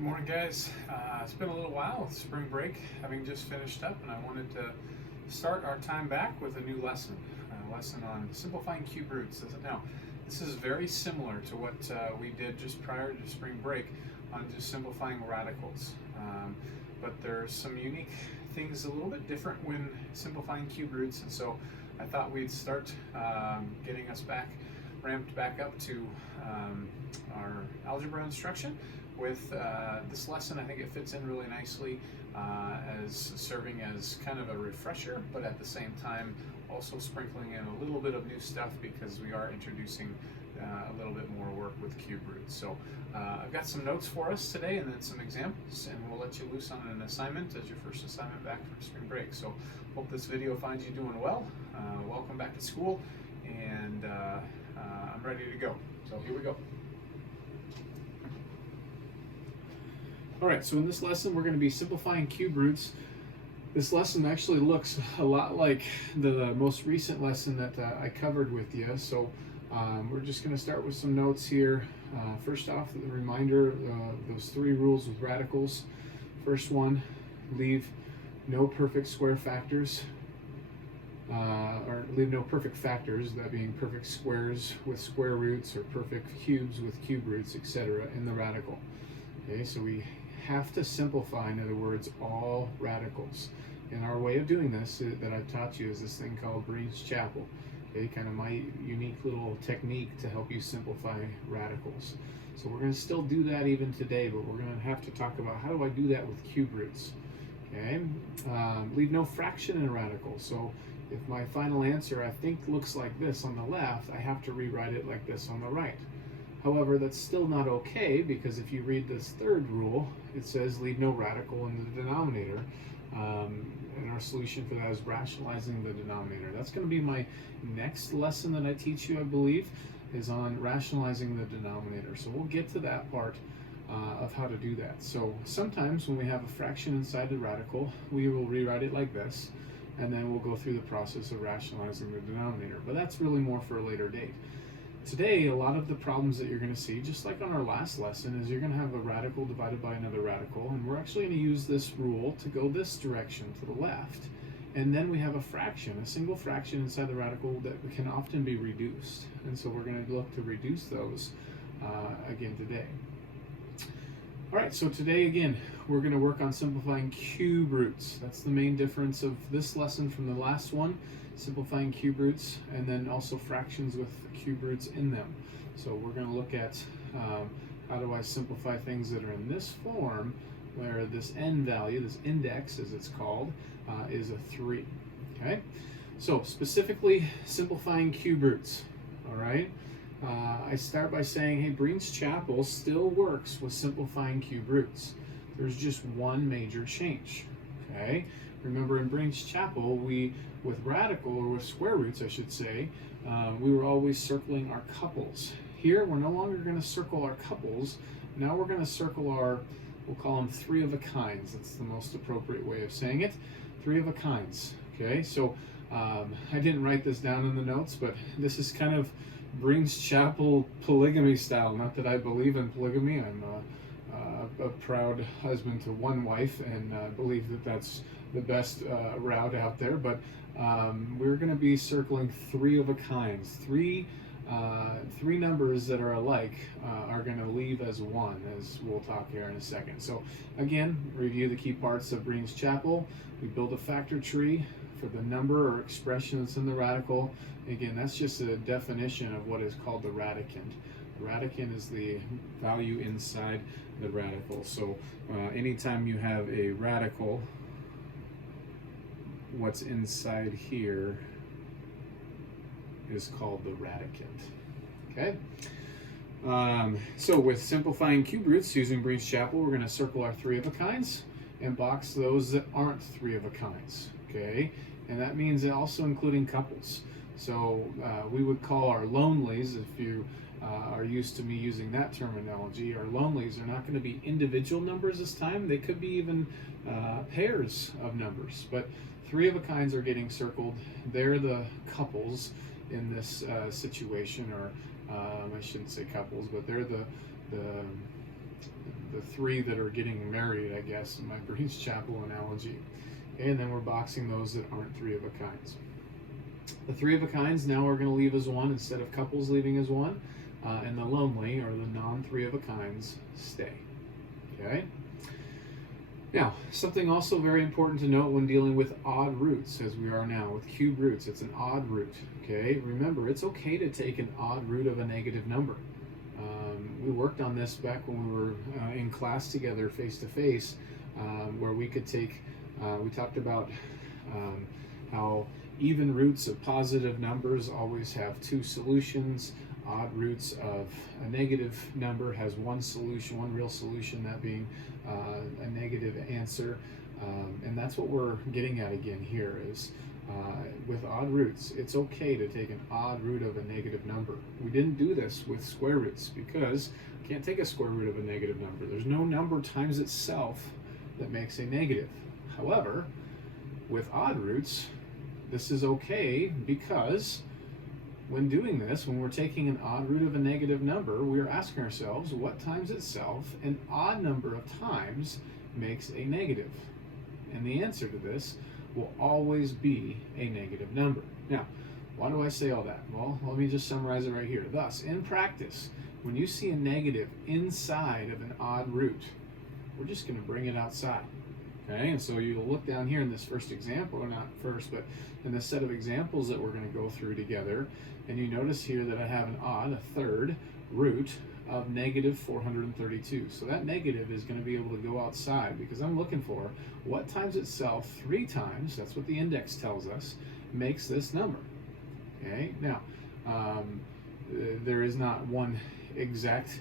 Good morning, guys. It's been a little while with spring break, having just finished up, and I wanted to start our time back with a new lesson, a lesson on simplifying cube roots. Now, this is very similar to what we did just prior to spring break on just simplifying radicals, but there's some unique things a little bit different when simplifying cube roots, and so I thought we'd start getting us ramped back up to our algebra instruction with this lesson. I think it fits in really nicely as serving as kind of a refresher, but at the same time also sprinkling in a little bit of new stuff because we are introducing a little bit more work with cube roots. So I've got some notes for us today and then some examples, and we'll let you loose on an assignment as your first assignment back from spring break. So hope this video finds you doing well. Welcome back to school, and I'm ready to go. So here we go. All right, so in this lesson, we're going to be simplifying cube roots. This lesson actually looks a lot like the most recent lesson that I covered with you. So we're just going to start with some notes here. First off, the reminder, those three rules with radicals. First one, leave no perfect square factors, or leave no perfect factors, that being perfect squares with square roots or perfect cubes with cube roots, etc. in the radical. Okay, so we have to simplify, in other words, all radicals. And our way of doing this that I've taught you is this thing called Breen's Chapel. Okay, kind of my unique little technique to help you simplify radicals. So we're going to still do that even today, but we're going to have to talk about how do I do that with cube roots. Okay, leave no fraction in a radical. So if my final answer I think looks like this on the left, I have to rewrite it like this on the right. However, that's still not okay, because if you read this third rule, it says leave no radical in the denominator. And our solution for that is rationalizing the denominator. That's going to be my next lesson that I teach you, I believe, is on rationalizing the denominator. So we'll get to that part of how to do that. So sometimes when we have a fraction inside the radical, we will rewrite it like this, and then we'll go through the process of rationalizing the denominator. But that's really more for a later date. Today, a lot of the problems that you're going to see, just like on our last lesson, is you're going to have a radical divided by another radical, and we're actually going to use this rule to go this direction to the left. And then we have a fraction, a single fraction inside the radical that can often be reduced. And so we're going to look to reduce those again today. All right, so today, again, we're going to work on simplifying cube roots. That's the main difference of this lesson from the last one, simplifying cube roots, and then also fractions with cube roots in them. So we're going to look at how do I simplify things that are in this form, where this n value, this index as it's called, is a 3. Okay, so specifically simplifying cube roots. All right. I start by saying, hey, Breen's Chapel still works with simplifying cube roots. There's just one major change. Okay, remember in Breen's Chapel, with radical, or with square roots, I should say, we were always circling our couples. Here, we're no longer going to circle our couples. Now we're going to circle we'll call them 3 of a kinds. That's the most appropriate way of saying it. 3 of a kinds. Okay, so I didn't write this down in the notes, but this is kind of Breen's Chapel polygamy style. Not that I believe in polygamy. I'm a proud husband to one wife, and I believe that that's the best route out there. But we're going to be circling 3 of a kinds. Three numbers that are alike are going to leave as 1, as we'll talk here in a second. So again, review the key parts of Breen's Chapel. We build a factor tree for the number or expression that's in the radical. Again, that's just a definition of what is called the radicand. The radicand is the value inside the radical. So anytime you have a radical, what's inside here is called the radicand. Okay? So with simplifying cube roots using Breen's Chapel, we're going to circle our 3 of a kinds and box those that aren't 3 of a kinds. Okay? And that means also including couples. So we would call our lonelies, if you are used to me using that terminology, our lonelies are not going to be individual numbers this time. They could be even pairs of numbers. But 3 of a kinds are getting circled. They're the couples in this situation, or I shouldn't say couples, but they're the the three that are getting married, I guess, in my Breeze Chapel analogy. Okay, and then we're boxing those that aren't three of a kinds. The three of a kinds now are going to leave as one instead of couples leaving as one, and the lonely, or the non-three of a kinds, stay. Okay? Now, something also very important to note when dealing with odd roots, as we are now with cube roots, it's an odd root. Okay? Remember, it's okay to take an odd root of a negative number. We worked on this back when we were in class together face-to-face, where we could take, we talked about how even roots of positive numbers always have two solutions. Odd roots of a negative number has one solution, one real solution, that being a negative answer. And that's what we're getting at again here is with odd roots, it's okay to take an odd root of a negative number. We didn't do this with square roots because you can't take a square root of a negative number. There's no number times itself that makes a negative. However, with odd roots, this is okay because when doing this, when we're taking an odd root of a negative number, we are asking ourselves what times itself an odd number of times makes a negative. And the answer to this will always be a negative number. Now, why do I say all that? Well, let me just summarize it right here. Thus, in practice, when you see a negative inside of an odd root, we're just going to bring it outside. Okay, and so you'll look down here in this first example, or not first, but in the set of examples that we're going to go through together, and you notice here that I have an odd, a third, root of negative 432. So that negative is going to be able to go outside because I'm looking for what times itself 3 times, that's what the index tells us, makes this number. Okay, now there is not one exact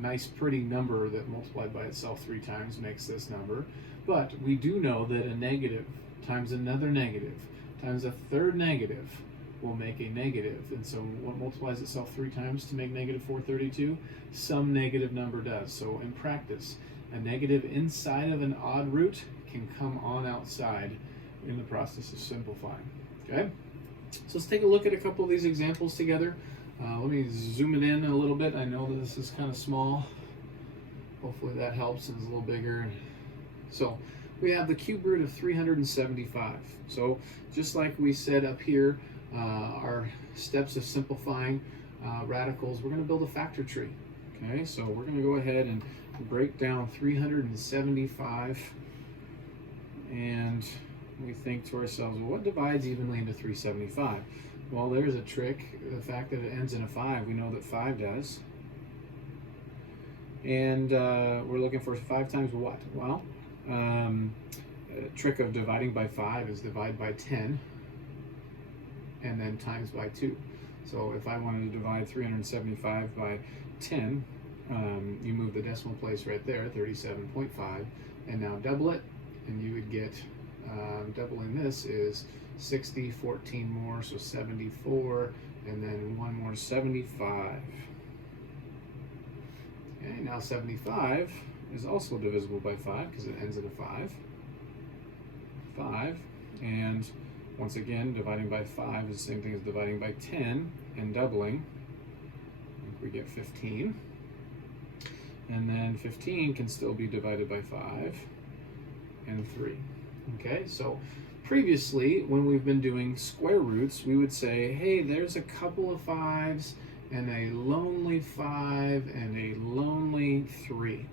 nice pretty number that multiplied by itself 3 times makes this number, but we do know that a negative times another negative times a third negative will make a negative. And so what multiplies itself 3 times to make negative 432? Some negative number does. So in practice, a negative inside of an odd root can come on outside in the process of simplifying. Okay, so let's take a look at a couple of these examples together. Let me zoom it in a little bit. I know that this is kind of small. Hopefully that helps and it's a little bigger. So we have the cube root of 375. So just like we said up here, our steps of simplifying radicals, we're going to build a factor tree. Okay, so we're going to go ahead and break down 375, and we think to ourselves, well, what divides evenly into 375? Well, there's a trick. The fact that it ends in a 5, we know that 5 does. And we're looking for 5 times what? Well, a trick of dividing by 5 is divide by 10 and then times by 2. So if I wanted to divide 375 by 10, you move the decimal place right there, 37.5, and now double it, and you would get, doubling this is 60, 14 more, so 74, and then 1 more, 75. Okay, now 75 is also divisible by 5 because it ends in a 5. 5, and once again, dividing by 5 is the same thing as dividing by 10 and doubling. We get 15. And then 15 can still be divided by 5 and 3. Okay, so previously, when we've been doing square roots, we would say, hey, there's a couple of 5s and a lonely 5 and a lonely 3.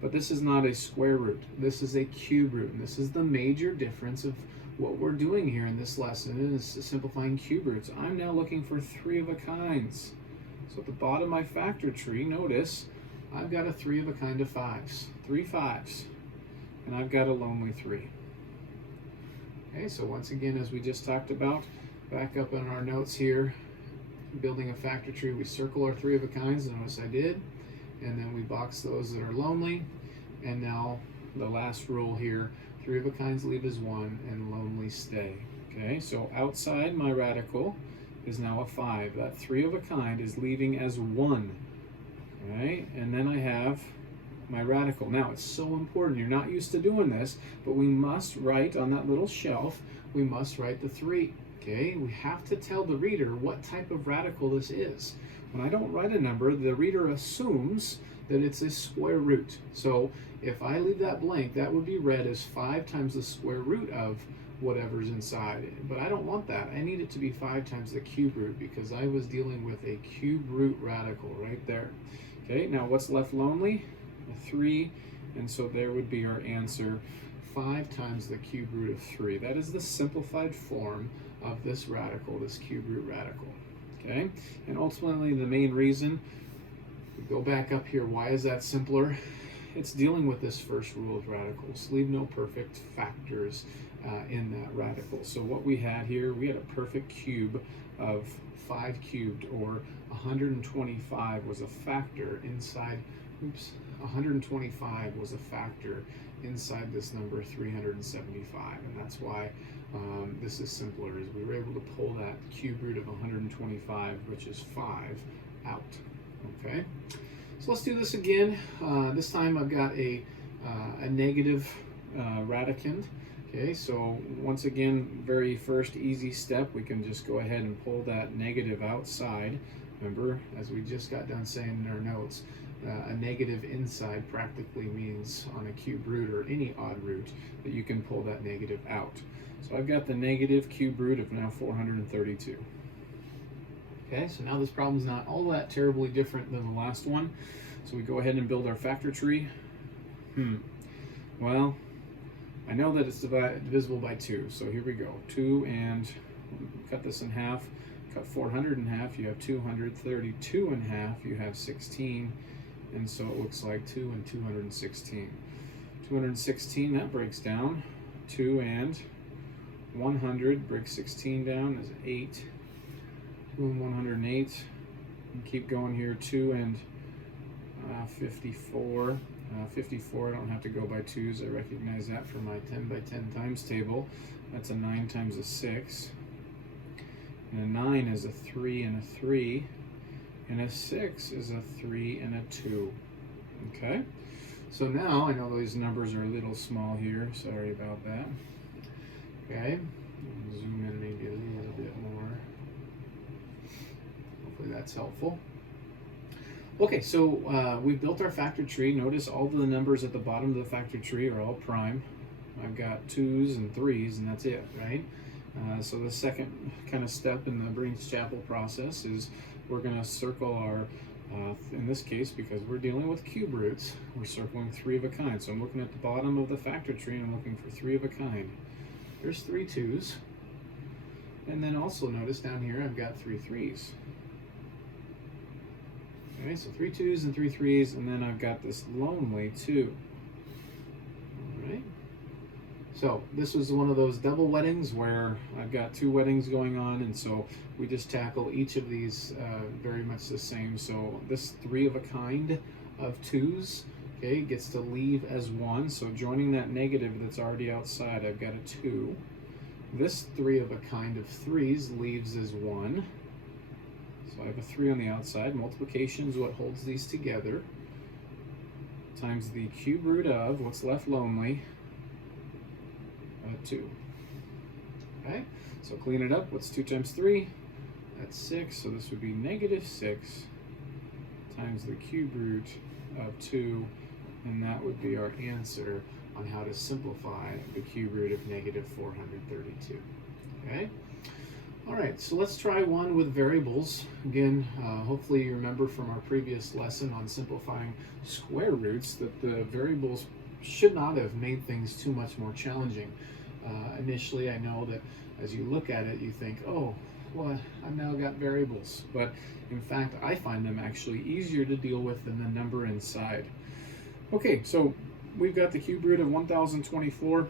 But this is not a square root. This is a cube root, and this is the major difference of what we're doing here in this lesson is simplifying cube roots. I'm now looking for 3 of a kinds. So at the bottom of my factor tree, notice I've got a 3 of a kind of 5s, 3 5s, and I've got a lonely 3. Okay, so once again, as we just talked about, back up in our notes here, building a factor tree, we circle our 3 of a kinds, notice I did, and then we box those that are lonely, and now the last rule here, 3 of a kinds leave as 1 and lonely stay. Okay, so outside my radical is now a 5. That 3 of a kind is leaving as 1. Okay, and then I have my radical. Now it's so important, you're not used to doing this, but we must write on that little shelf, we must write the 3. Okay, we have to tell the reader what type of radical this is. When I don't write a number, the reader assumes that it's a square root. So if I leave that blank, that would be read as 5 times the square root of whatever's inside. But I don't want that. I need it to be 5 times the cube root because I was dealing with a cube root radical right there. Okay, now what's left lonely? A 3, and so there would be our answer, 5 times the cube root of 3. That is the simplified form of this radical, this cube root radical. Okay, and ultimately the main reason, we go back up here, why is that simpler? It's dealing with this first rule of radicals. Leave no perfect factors in that radical. So what we had here, we had a perfect cube of 5 cubed, or 125 was a factor inside, 125 was a factor inside this number 375, and that's why this is simpler, is we were able to pull that cube root of 125, which is 5, out. Okay, so let's do this again. This time I've got a negative radicand. Okay, so once again, very first easy step, we can just go ahead and pull that negative outside. Remember, as we just got done saying in our notes, a negative inside practically means on a cube root or any odd root that you can pull that negative out. So I've got the negative cube root of now 432. Okay, so now this problem's not all that terribly different than the last one. So we go ahead and build our factor tree. Well, I know that it's divisible by 2, so here we go. 2, and cut this in half. Cut 400 in half, you have 232 in half, you have 16, and so it looks like 2 and 216. 216, that breaks down. 2 and 100 breaks 16 down is 8. 2 and 108. And keep going here. 2 and 54. 54, I don't have to go by 2s. I recognize that from my 10 by 10 times table. That's a 9 times a 6. And a 9 is a 3 and a 3. And a 6 is a 3 and a 2. Okay? So now, I know these numbers are a little small here. Sorry about that. Okay? Zoom in maybe a little bit more. Hopefully that's helpful. Okay, so we've built our factor tree. Notice all of the numbers at the bottom of the factor tree are all prime. I've got 2s and 3s, and that's it, right? So the second kind of step in the Breen's Chapel process is we're going to circle our, in this case, because we're dealing with cube roots, we're circling 3 of a kind. So I'm looking at the bottom of the factor tree, and I'm looking for 3 of a kind. There's 3 2s. And then also notice down here I've got 3 3s. Okay, so 3 2s and 3 3s, and then I've got this lonely 2. All right. So this was one of those double weddings where I've got 2 weddings going on, and so we just tackle each of these very much the same. So this 3 of a kind of 2s, okay, gets to leave as 1. So joining that negative that's already outside, I've got a 2. This 3 of a kind of 3s leaves as 1. So I have a 3 on the outside. Multiplication is what holds these together. Times the cube root of what's left lonely, 2. Okay, so clean it up. What's 2 times 3? That's 6. So this would be negative 6 times the cube root of 2, and that would be our answer on how to simplify the cube root of negative 432. Okay. All right, so let's try one with variables. Again, hopefully you remember from our previous lesson on simplifying square roots that the variables should not have made things too much more challenging. Initially, I know that as you look at it, you think, oh, well, I've now got variables. But in fact, I find them actually easier to deal with than the number inside. Okay, so we've got the cube root of 1024.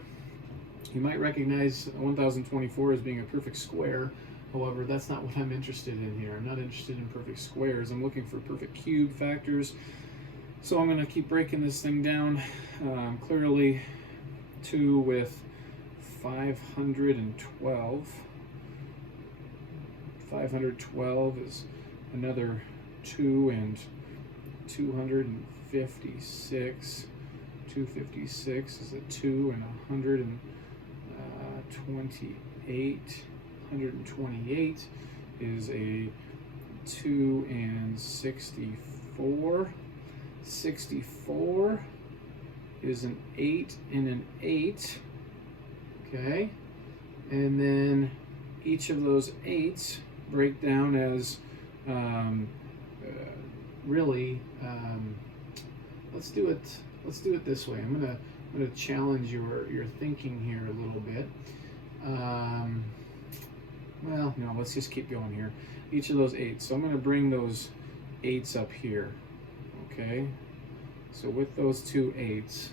You might recognize 1024 as being a perfect square. However, that's not what I'm interested in here. I'm not interested in perfect squares. I'm looking for perfect cube factors. So I'm going to keep breaking this thing down. Clearly, 2 with 512. 512 is another 2 and 256. 256 is a 2 and 128. 128 is a 2 and 64. 64 is an 8 and an 8. Okay, and then each of those 8s break down as really. Let's do it this way. I'm gonna challenge your thinking here a little bit. Well, no, let's just keep going here. Each of those 8s. So I'm going to bring those 8s up here. Okay. So with those two 8s,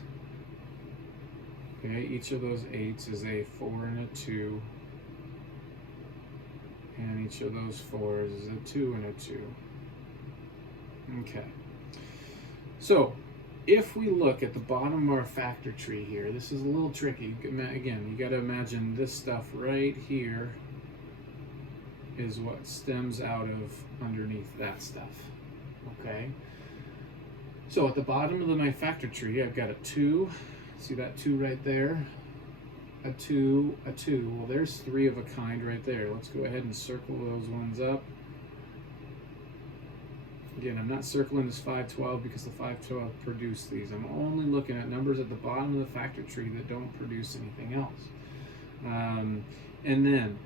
okay, each of those 8s is a 4 and a 2. And each of those 4s is a 2 and a 2. Okay. So if we look at the bottom of our factor tree here, this is a little tricky. Again, you got to imagine this stuff right here is what stems out of underneath that stuff. Okay. So at the bottom of my factor tree, I've got a 2. See that 2 right there? A 2, a 2. Well, there's 3 of a kind right there. Let's go ahead and circle those ones up. Again, I'm not circling this 512 because the 512 produced these. I'm only looking at numbers at the bottom of the factor tree that don't produce anything else. And then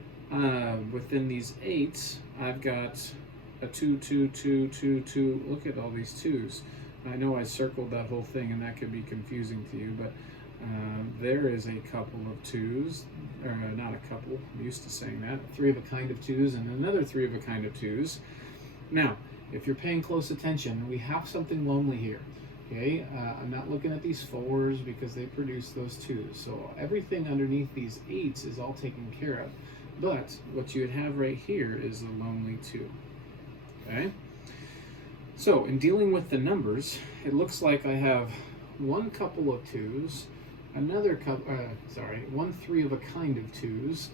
within these 8s, I've got a 2, 2, 2, 2, 2. Look at all these 2s. I know I circled that whole thing, and that could be confusing to you, but there is a couple of 2s, or not a couple, I'm used to saying that, 3 of a kind of 2s and another 3 of a kind of 2s. Now, if you're paying close attention, we have something lonely here. Okay, I'm not looking at these 4s because they produce those 2s. So everything underneath these 8s is all taken care of. But what you would have right here is a lonely 2. Okay? So in dealing with the numbers, it looks like I have one couple of 2s, another one 3 of a kind of 2s,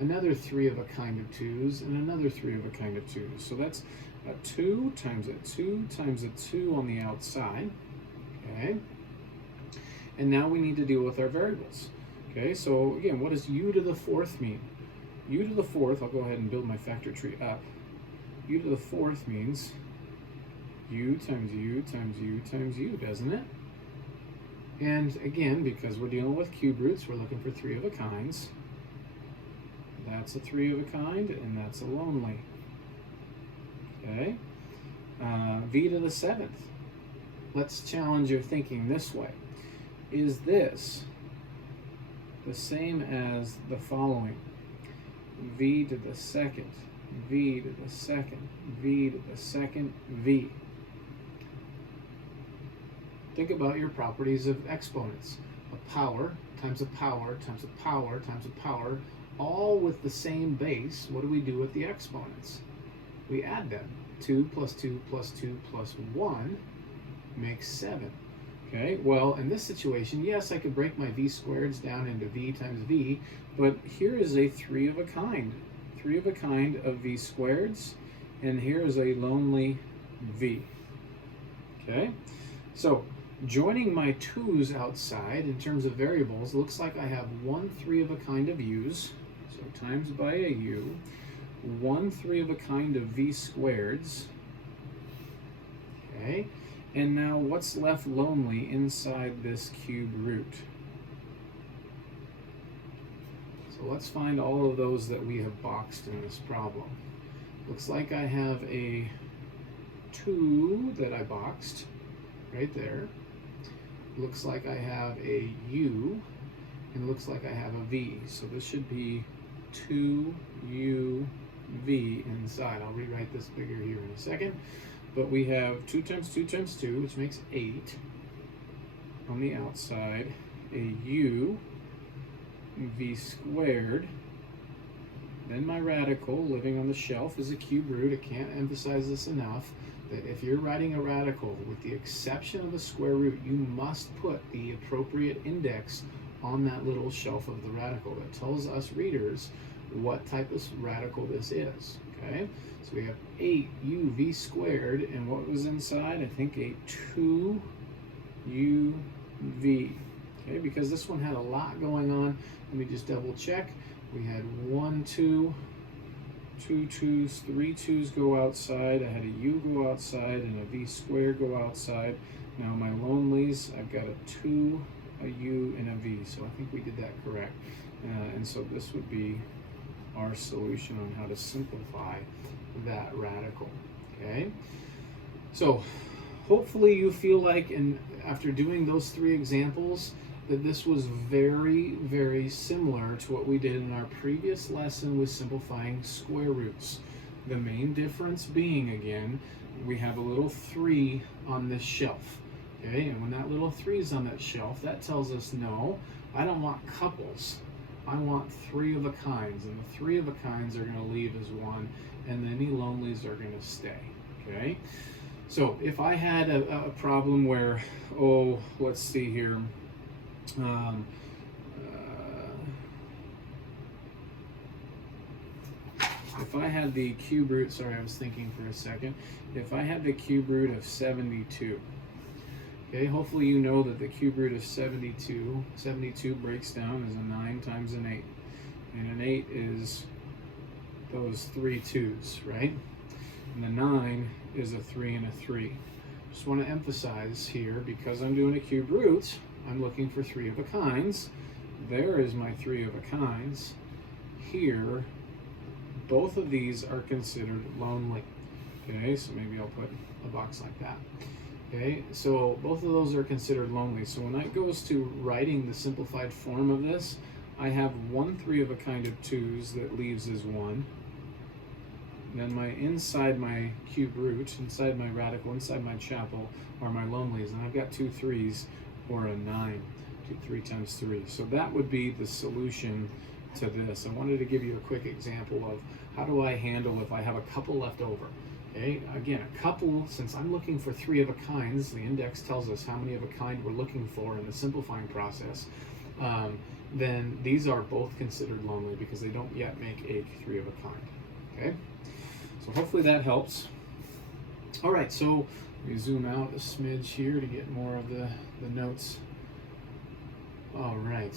another 3 of a kind of 2s, and another 3 of a kind of 2s. So that's a 2 times a 2 times a 2 on the outside. Okay. And now we need to deal with our variables. Okay, so again, what does u to the 4th mean? U to the 4th, I'll go ahead and build my factor tree up. U to the 4th means u times u times u times u, doesn't it? And again, because we're dealing with cube roots, we're looking for 3 of a kinds. That's a 3 of a kind, and that's a lonely. Okay, v to the 7th. Let's challenge your thinking this way. Is this the same as the following? V to the 2nd, v to the 2nd, v to the 2nd, v. Think about your properties of exponents. A power times a power times a power times a power, all with the same base. What do we do with the exponents? We add them. 2 plus 2 plus 2 plus 1 makes 7. Okay, well, in this situation, yes, I could break my v squareds down into v times v, but here is a 3 of a kind. 3 of a kind of v squareds, and here is a lonely v. Okay, so joining my 2's outside in terms of variables, looks like I have 1 3 of a kind of u's, so times by a u, 1 3 of a kind of v squareds. Okay, and now what's left lonely inside this cube root? So let's find all of those that we have boxed in this problem. Looks like I have a 2 that I boxed right there. Looks like I have a u, and looks like I have a v. So this should be 2u v inside. I'll rewrite this bigger here in a second. But we have 2 times 2 times 2, which makes 8 on the outside. A u v squared. Then my radical living on the shelf is a cube root. I can't emphasize this enough, that if you're writing a radical, with the exception of a square root, you must put the appropriate index on that little shelf of the radical. That tells us readers what type of radical this is. Okay, so we have 8uv squared, and what was inside? I think a 2uv. Okay, because this one had a lot going on, let me just double check. We had 1, 2, 2 2's, 3 2's go outside. I had a u go outside and a v squared go outside. Now my lonelies, I've got a 2, a u, and a v. So I think we did that correct. And so this would be our solution on how to simplify that radical. Okay? So hopefully you feel like, and after doing those 3 examples, that this was very, very similar to what we did in our previous lesson with simplifying square roots. The main difference being, again, we have a little 3 on this shelf. Okay, and when that little 3 is on that shelf, that tells us, no, I don't want couples. I want 3 of a kinds, and the 3 of a kinds are going to leave as 1, and any lonelies are going to stay. Okay, so if I had a problem where, oh, let's see here, if I had the cube root, sorry, I was thinking for a second. If I had the cube root of 72, okay, hopefully you know that the cube root of 72 breaks down as a 9 times an 8. And an 8 is those 3 2's, right? And the 9 is a 3 and a 3. Just want to emphasize here, because I'm doing a cube root, I'm looking for 3 of a kinds. There is my 3 of a kinds. Here, both of these are considered lonely. Okay, so maybe I'll put a box like that. Okay, so both of those are considered lonely. So when it goes to writing the simplified form of this, I have 1 3 of a kind of 2's that leaves as 1. Then inside my cube root, inside my radical, inside my chapel are my lonelies, and I've got 2 3's or a 9, 3 times 3. So that would be the solution to this. I wanted to give you a quick example of how do I handle if I have a couple left over. Okay, again, a couple, since I'm looking for 3 of a kinds, the index tells us how many of a kind we're looking for in the simplifying process, then these are both considered lonely because they don't yet make a 3 of a kind. Okay, so hopefully that helps. All right, so we zoom out a smidge here to get more of the notes. All right.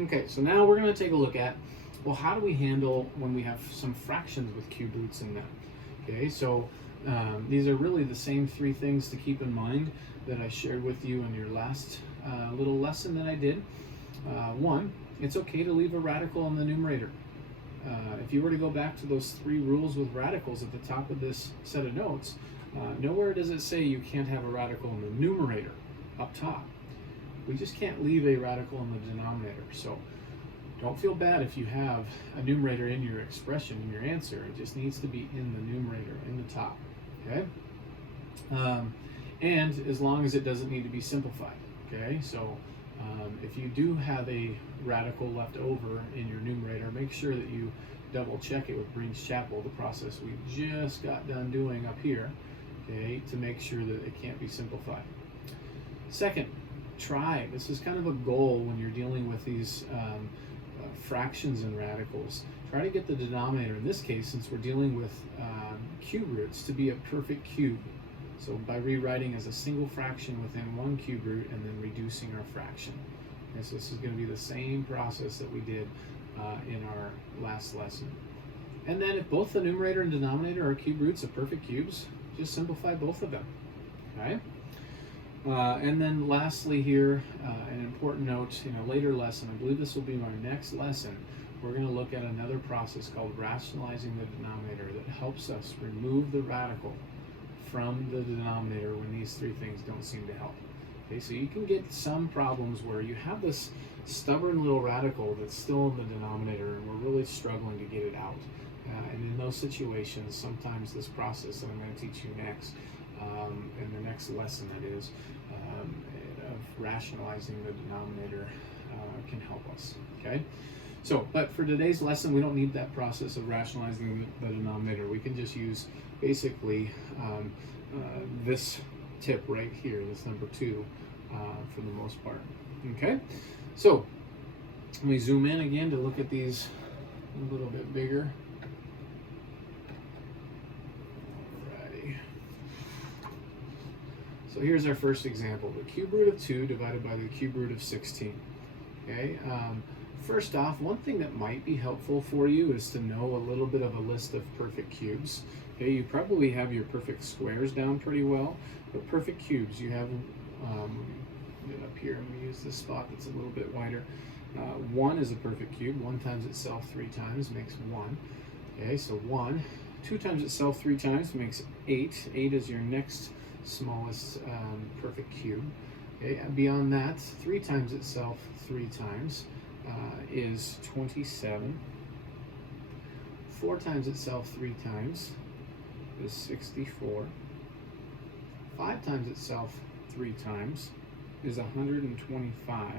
Okay, so now we're going to take a look at, well, how do we handle when we have some fractions with cube roots in them? Okay, so these are really the same 3 things to keep in mind that I shared with you in your last little lesson that I did. 1, it's okay to leave a radical in the numerator. If you were to go back to those 3 rules with radicals at the top of this set of notes, nowhere does it say you can't have a radical in the numerator up top. We just can't leave a radical in the denominator. So don't feel bad if you have a numerator in your expression, in your answer. It just needs to be in the numerator, in the top. Okay? And as long as it doesn't need to be simplified. Okay? So if you do have a radical left over in your numerator, make sure that you double check it with Breen's Chapel, the process we just got done doing up here, okay, to make sure that it can't be simplified. Second, try. This is kind of a goal when you're dealing with these fractions and radicals. Try to get the denominator, in this case, since we're dealing with cube roots, to be a perfect cube. So by rewriting as a single fraction within 1 cube root and then reducing our fraction. Okay, so this is going to be the same process that we did in our last lesson. And then if both the numerator and denominator are cube roots of perfect cubes, just simplify both of them. All right? And then lastly here, an important note in a later lesson, I believe this will be my next lesson, we're going to look at another process called rationalizing the denominator that helps us remove the radical from the denominator when these 3 things don't seem to help. Okay, so you can get some problems where you have this stubborn little radical that's still in the denominator and we're really struggling to get it out. And in those situations, sometimes this process that I'm going to teach you next, in the next lesson that is, of rationalizing the denominator can help us. Okay? So, but for today's lesson, we don't need that process of rationalizing the denominator. We can just use basically this tip right here, this number 2, for the most part. Okay? So, let me zoom in again to look at these a little bit bigger. Alrighty. So here's our first example. The cube root of 2 divided by the cube root of 16. Okay? first off, one thing that might be helpful for you is to know a little bit of a list of perfect cubes. Okay, you probably have your perfect squares down pretty well, but perfect cubes, you have it up here. I'm going to use this spot that's a little bit wider. 1 is a perfect cube. 1 times itself 3 times makes 1. Okay, so 1. 2 times itself 3 times makes 8. 8 is your next smallest perfect cube. Okay, and beyond that, 3 times itself 3 times is 27. 4 times itself 3 times is 64. 5 times itself 3 times is 125.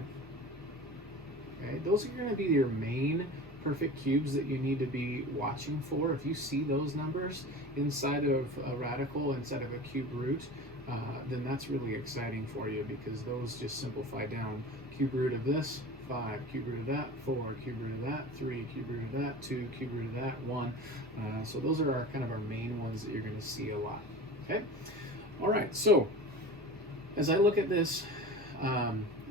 Okay, those are going to be your main perfect cubes that you need to be watching for. If you see those numbers inside of a radical, inside of a cube root, then that's really exciting for you, because those just simplify down. Cube root of this, 5, cube root of that, 4, cube root of that, 3, cube root of that, 2, cube root of that, 1. So those are our kind of our main ones that you're going to see a lot. Okay? All right, so as I look at this,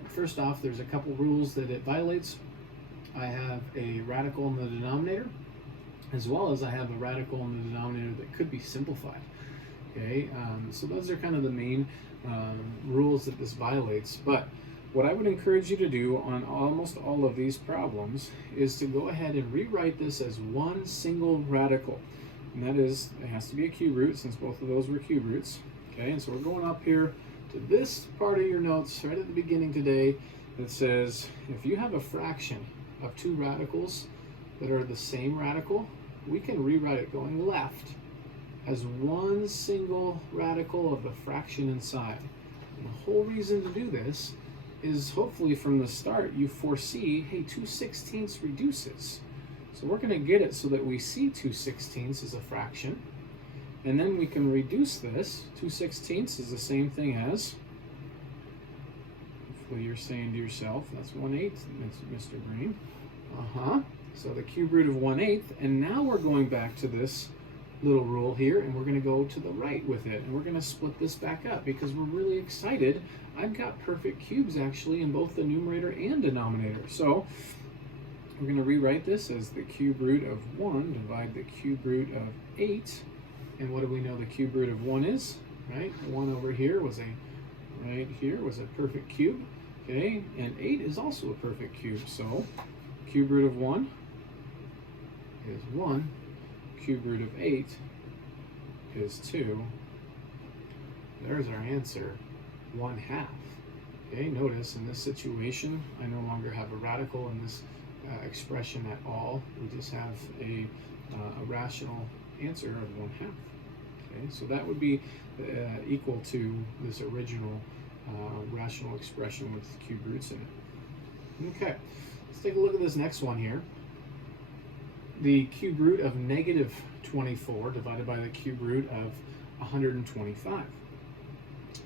first off, there's a couple rules that it violates. I have a radical in the denominator, as well as I have a radical in the denominator that could be simplified. Okay, so those are kind of the main rules that this violates. But what I would encourage you to do on almost all of these problems is to go ahead and rewrite this as one single radical. And that is, it has to be a cube root, since both of those were cube roots. Okay, and so we're going up here to this part of your notes right at the beginning today that says, if you have a fraction of 2 radicals that are the same radical, we can rewrite it going left as one single radical of the fraction inside. And the whole reason to do this is, hopefully from the start you foresee, hey, 2/16 reduces. So we're going to get it so that we see 2/16 as a fraction, and then we can reduce this. 2/16 is the same thing as, hopefully you're saying to yourself, that's 1/8, Mr. Green. So the cube root of 1/8, and now we're going back to this little rule here, and we're going to go to the right with it, and we're going to split this back up because we're really excited. I've got perfect cubes actually in both the numerator and denominator. So we're going to rewrite this as the cube root of 1 divide the cube root of 8. And what do we know the cube root of 1 is? Right? 1 over here was a perfect cube. Okay, and 8 is also a perfect cube. So cube root of 1 is 1. Cube root of 8 is 2. There's our answer, 1/2. Okay, notice in this situation, I no longer have a radical in this expression at all. We just have a rational answer of 1/2. Okay, so that would be equal to this original rational expression with cube roots in it. Okay, let's take a look at this next one here. The cube root of -24 divided by the cube root of 125.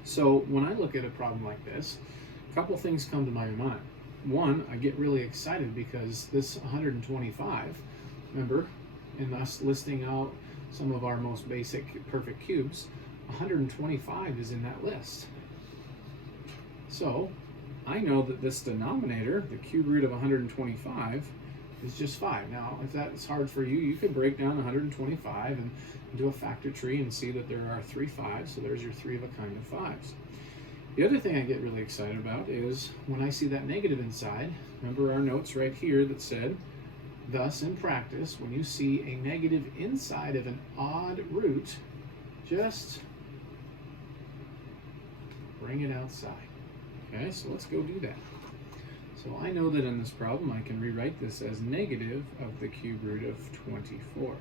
So when I look at a problem like this, a couple things come to my mind. One, I get really excited because this 125, remember, in us listing out some of our most basic perfect cubes, 125 is in that list. So I know that this denominator, the cube root of 125, is just 5. Now, if that's hard for you, you could break down 125 and do a factor tree and see that there are 3 5s, so there's your 3 of a kind of 5s. The other thing I get really excited about is when I see that negative inside. Remember our notes right here that said, thus in practice, when you see a negative inside of an odd root, just bring it outside. Okay, so let's go do that. So I know that in this problem I can rewrite this as negative of the cube root of 24.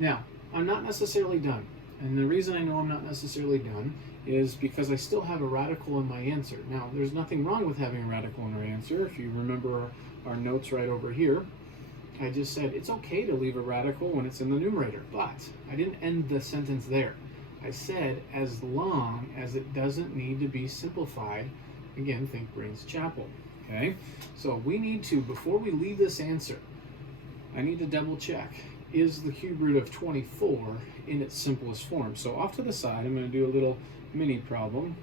Now, I'm not necessarily done. And the reason I know I'm not necessarily done is because I still have a radical in my answer. Now, there's nothing wrong with having a radical in our answer. If you remember our notes right over here, I just said it's okay to leave a radical when it's in the numerator, but I didn't end the sentence there. I said as long as it doesn't need to be simplified. Again, think Breen's Chapel. Okay, so we need to, before we leave this answer, I need to double check, is the cube root of 24 in its simplest form? So off to the side, I'm going to do a little mini problem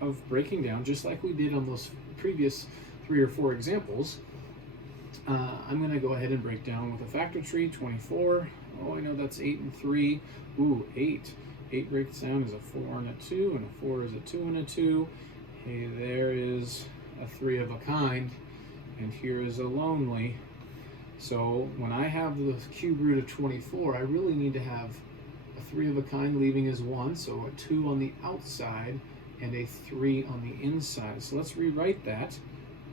of breaking down, just like we did on those previous 3 or 4 examples, I'm going to go ahead and break down with a factor tree. 24. Oh, I know that's 8 and 3. Ooh, 8. 8 breaks down as a 4 and a 2, and a 4 is a 2 and a 2. Hey, there is a 3 of a kind, and here is a lonely. So when I have the cube root of 24, I really need to have a 3 of a kind leaving as 1, so a 2 on the outside and a 3 on the inside. So let's rewrite that.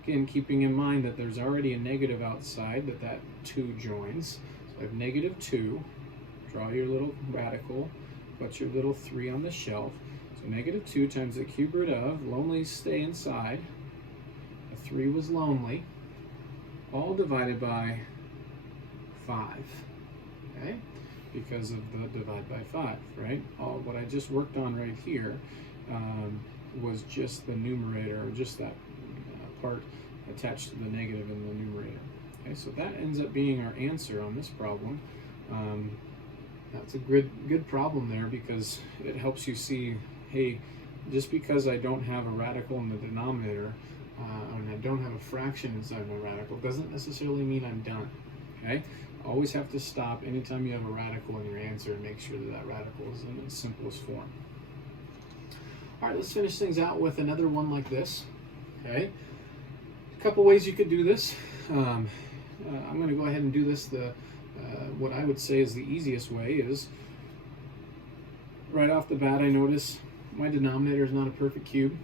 Again, keeping in mind that there's already a negative outside that 2 joins. So I have negative 2. Draw your little radical. Put your little 3 on the shelf. So negative 2 times the cube root of, lonely stay inside. A 3 was lonely. All divided by 5. Okay? Because of the divide by 5, right? All what I just worked on right here was just the numerator, or just that part attached to the negative in the numerator. Okay, so that ends up being our answer on this problem. That's a good problem there, because it helps you see, hey, just because I don't have a radical in the denominator, and I don't have a fraction inside my radical, doesn't necessarily mean I'm done. Okay, always have to stop anytime you have a radical in your answer and make sure that radical is in its simplest form. All right, let's finish things out with another one like this. Okay, a couple ways you could do this. I'm going to go ahead and do this what I would say is the easiest way is, right off the bat, I notice my denominator is not a perfect cube.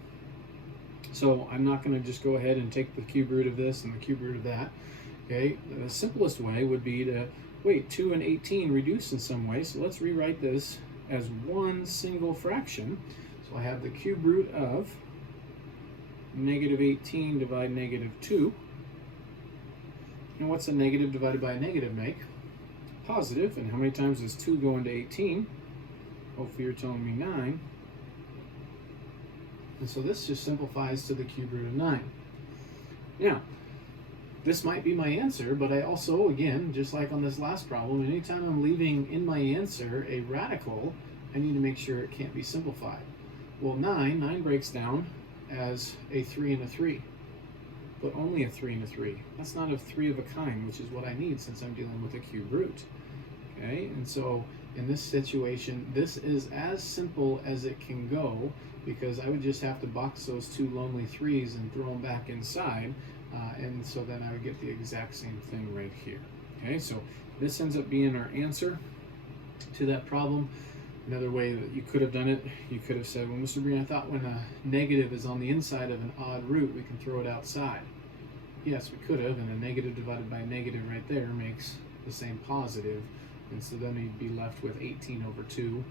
So I'm not going to just go ahead and take the cube root of this and the cube root of that. Okay, the simplest way would be to, wait, 2 and 18 reduce in some way. So let's rewrite this as one single fraction. So I have the cube root of negative 18 divided negative 2. And what's a negative divided by a negative make? Positive. And how many times does 2 go into 18? Hopefully you're telling me 9. And so this just simplifies to the cube root of 9. Now, this might be my answer, but I also, again, just like on this last problem, anytime I'm leaving in my answer a radical, I need to make sure it can't be simplified. Well, 9 breaks down as a 3 and a 3, but only a 3 and a 3. That's not a 3 of a kind, which is what I need since I'm dealing with a cube root. Okay, and so in this situation, this is as simple as it can go, because I would just have to box those 2 lonely 3s and throw them back inside, and so then I would get the exact same thing right here. Okay, so this ends up being our answer to that problem. Another way that you could have done it, you could have said, well, Mr. Breen, I thought when a negative is on the inside of an odd root, we can throw it outside. Yes, we could have, and a negative divided by a negative right there makes the same positive, and so then you'd be left with 18 over 2,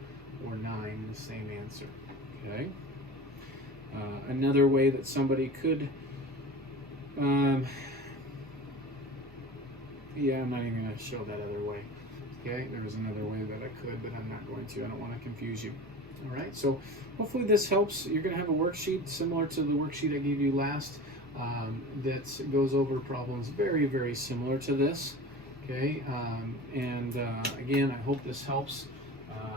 or 9, the same answer. Okay. Another way that somebody could, yeah, I'm not even going to show that other way. Okay, there was another way that I could, but I'm not going to. I don't want to confuse you. All right, so hopefully this helps. You're going to have a worksheet similar to the worksheet I gave you last that goes over problems very, very similar to this. Okay, again, I hope this helps.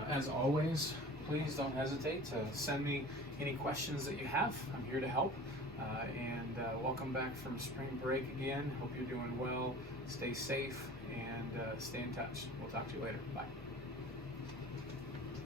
As always, please don't hesitate to send me any questions that you have. I'm here to help. Welcome back from spring break again. Hope you're doing well. Stay safe and stay in touch. We'll talk to you later. Bye.